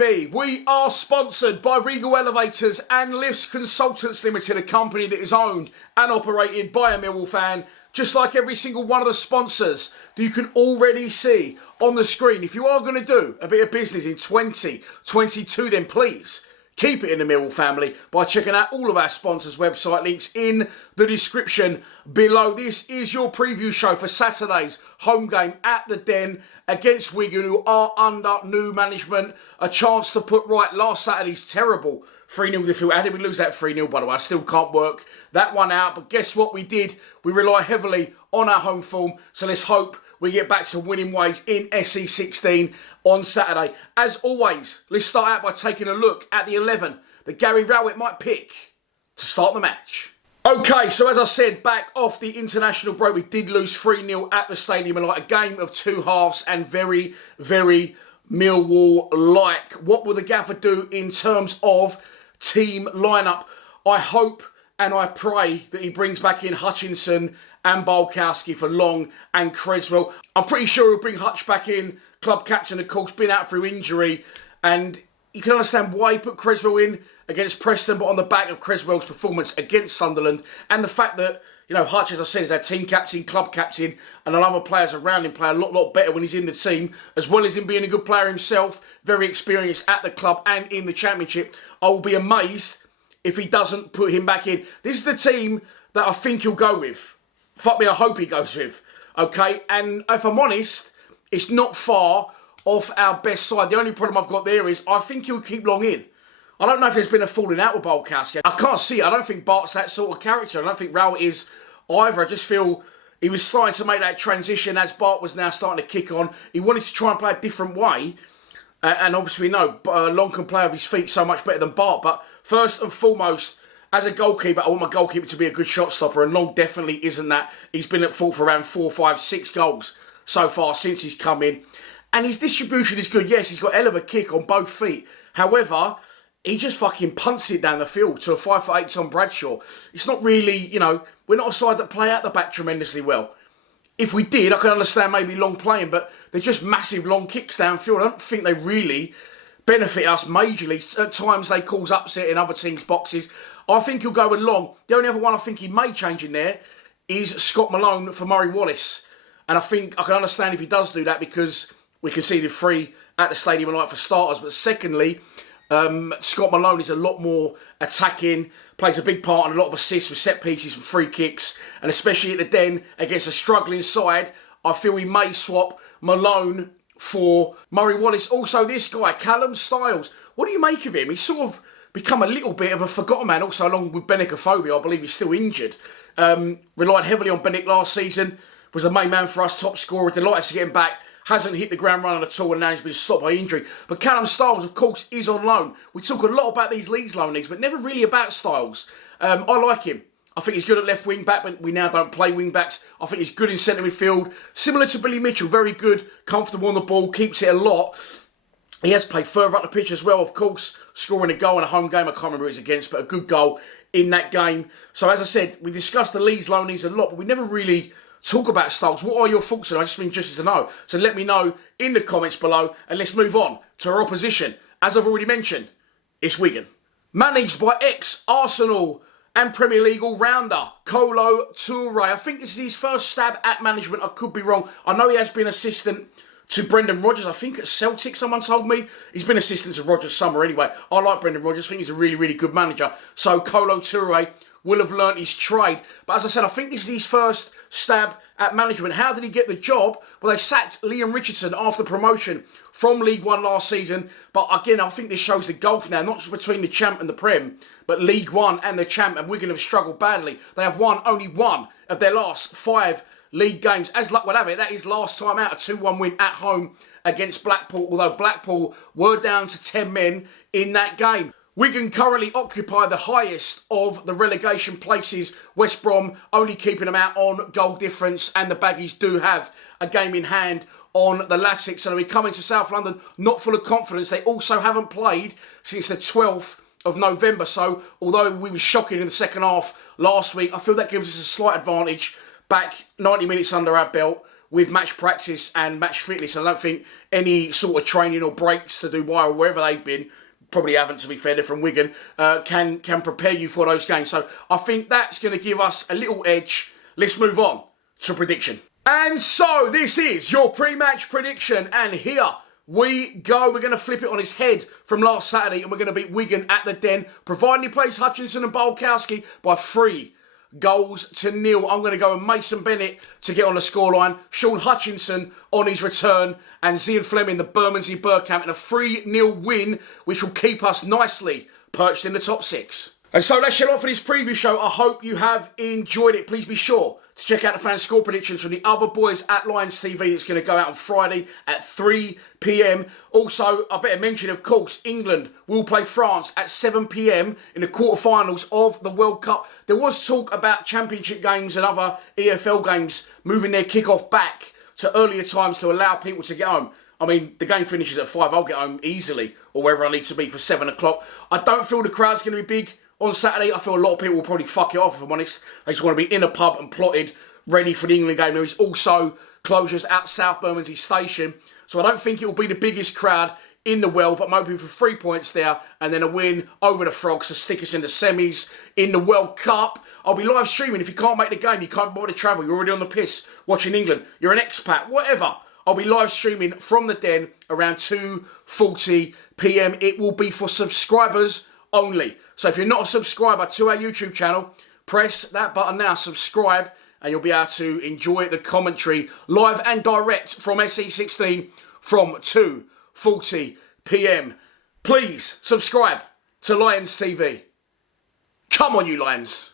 TV. We are sponsored by Regal Elevators and Lifts Consultants Limited, a company that is owned and operated by a Millwall fan, just like every single one of the sponsors that you can already see on the screen. If you are going to do a bit of business in 2022, then please keep it in the Millwall family by checking out all of our sponsors' website links in the description below. This is your preview show for Saturday's home game at the Den against Wigan, who are under new management. A chance to put right last Saturday's terrible 3-0 defeat. How did we lose that 3-0, by the way? I still can't work that one out. But guess what we did? We rely heavily on our home form. So let's hope we get back to winning ways in SE16 on Saturday. As always, let's start out by taking a look at the 11 that Gary Rowett might pick to start the match. Okay, so as I said, back off the international break, we did lose 3-0 at the Stadium of Light. A game of two halves and very, very Millwall-like. What will the gaffer do in terms of team lineup? I hope and I pray that he brings back in Hutchinson and Bulkowski for Long and Creswell. I'm pretty sure he'll bring Hutch back in, club captain, of course, been out through injury. And you can understand why he put Creswell in against Preston, but on the back of Creswell's performance against Sunderland and the fact that, you know, Hutch, as I said, is our team captain, club captain, and a lot of other players around him play a lot better when he's in the team, as well as him being a good player himself, very experienced at the club and in the Championship. I will be amazed if he doesn't put him back in. This is the team that I think he'll go with. Fuck me, I hope he goes with. Okay, and if I'm honest, it's not far off our best side. The only problem I've got there is I think he'll keep Long in. I don't know if there's been a falling out with Bulkowski. I can't see it. I don't think Bart's that sort of character. I don't think Rowett is either. I just feel he was starting to make that transition as Bart was now starting to kick on. He wanted to try and play a different way. And obviously we know Long can play with his feet so much better than Bart. But first and foremost, as a goalkeeper, I want my goalkeeper to be a good shot stopper. And Long definitely isn't that. He's been at fault for around 4, 5, 6 goals so far since he's come in. And his distribution is good. Yes, he's got a hell of a kick on both feet. However, he just fucking punts it down the field to a 5'8" Tom Bradshaw. It's not really, you know, we're not a side that play out the back tremendously well. If we did, I could understand maybe Long playing, but they're just massive long kicks downfield. I don't think they really benefit us majorly. At times they cause upset in other teams' boxes. I think he'll go with Long. The only other one I think he may change in there is Scott Malone for Murray Wallace. And I think I can understand if he does do that because we conceded 3 at the Stadium of Light for starters. But secondly, Scott Malone is a lot more attacking, plays a big part in a lot of assists with set pieces and free kicks, and especially at the Den against a struggling side, I feel we may swap Malone for Murray Wallace. Also, this guy, Callum Styles, what do you make of him? He's sort of become a little bit of a forgotten man, also along with Benicophobia. I believe he's still injured. Relied heavily on Benic last season, was the main man for us, top scorer, delighted to get him back. Hasn't hit the ground running at all and now he's been stopped by injury. But Callum Styles, of course, is on loan. We talk a lot about these Leeds loanees, but never really about Styles. I like him. I think he's good at left wing back, but we now don't play wing backs. I think he's good in centre midfield. Similar to Billy Mitchell, very good, comfortable on the ball, keeps it a lot. He has played further up the pitch as well, of course, scoring a goal in a home game. I can't remember who it's against, but a good goal in that game. So as I said, we discussed the Leeds loanees a lot, but we never really talk about Styles. What are your thoughts on it? I just been interested to know. So let me know in the comments below and let's move on to our opposition. As I've already mentioned, it's Wigan. Managed by ex-Arsenal and Premier League all-rounder Kolo Toure. I think this is his first stab at management. I could be wrong. I know he has been assistant to Brendan Rodgers. I think at Celtic, someone told me. He's been assistant to Rodgers summer anyway. I like Brendan Rodgers. I think he's a really, really good manager. So Kolo Toure will have learnt his trade. But as I said, I think this is his first stab at management. How did he get the job? Well, they sacked Liam Richardson after promotion from League One last season. But again, I think this shows the gulf now, not just between the champ and the Prem, but League One and the champ. And Wigan have struggled badly. They have won only 1 of their last 5 league games. As luck would have it, that is last time out, a 2-1 win at home against Blackpool, although Blackpool were down to 10 men in that game. Wigan currently occupy the highest of the relegation places. West Brom only keeping them out on goal difference, and the Baggies do have a game in hand on the Latics. So we come into South London not full of confidence. They also haven't played since the 12th of November. So although we were shocking in the second half last week, I feel that gives us a slight advantage. Back 90 minutes under our belt, with match practice and match fitness. I don't think any sort of training or breaks to Dubai or wherever they've been, probably haven't to be fair, they're from Wigan, can prepare you for those games. So I think that's going to give us a little edge. Let's move on to prediction. And so this is your pre-match prediction, and here we go. We're going to flip it on its head from last Saturday, and we're going to beat Wigan at the Den, providing he plays Hutchinson and Bulkowski by 3 goals to 0. I'm going to go with Mason Bennett to get on the scoreline, Sean Hutchinson on his return, and Zian Fleming, the Bermondsey Bergkamp, in a 3-0 win, which will keep us nicely perched in the top 6. And so let's shut off for this preview show. I hope you have enjoyed it. Please be sure to check out the fan score predictions from the other boys at Lions TV. It's going to go out on Friday at 3 p.m. Also, I better mention, of course, England will play France at 7 p.m. in the quarterfinals of the World Cup. There was talk about championship games and other EFL games moving their kickoff back to earlier times to allow people to get home. I mean, the game finishes at 5. I'll get home easily, or wherever I need to be for 7 o'clock. I don't feel the crowd's going to be big on Saturday. I feel a lot of people will probably fuck it off, if I'm honest. They just want to be in a pub and plotted, ready for the England game. There is also closures at South Bermondsey Station. So I don't think it will be the biggest crowd in the world, but I'm hoping for 3 points there and then a win over the Frogs to stick us in the semis in the World Cup. I'll be live streaming. If you can't make the game, you can't bother to travel, you're already on the piss watching England, you're an expat, whatever. I'll be live streaming from the Den around 2:40 p.m. It will be for subscribers only. So if you're not a subscriber to our YouTube channel, press that button now, subscribe, and you'll be able to enjoy the commentary live and direct from SE16 from 2:40 p.m. Please subscribe to Lions TV. Come on, you Lions.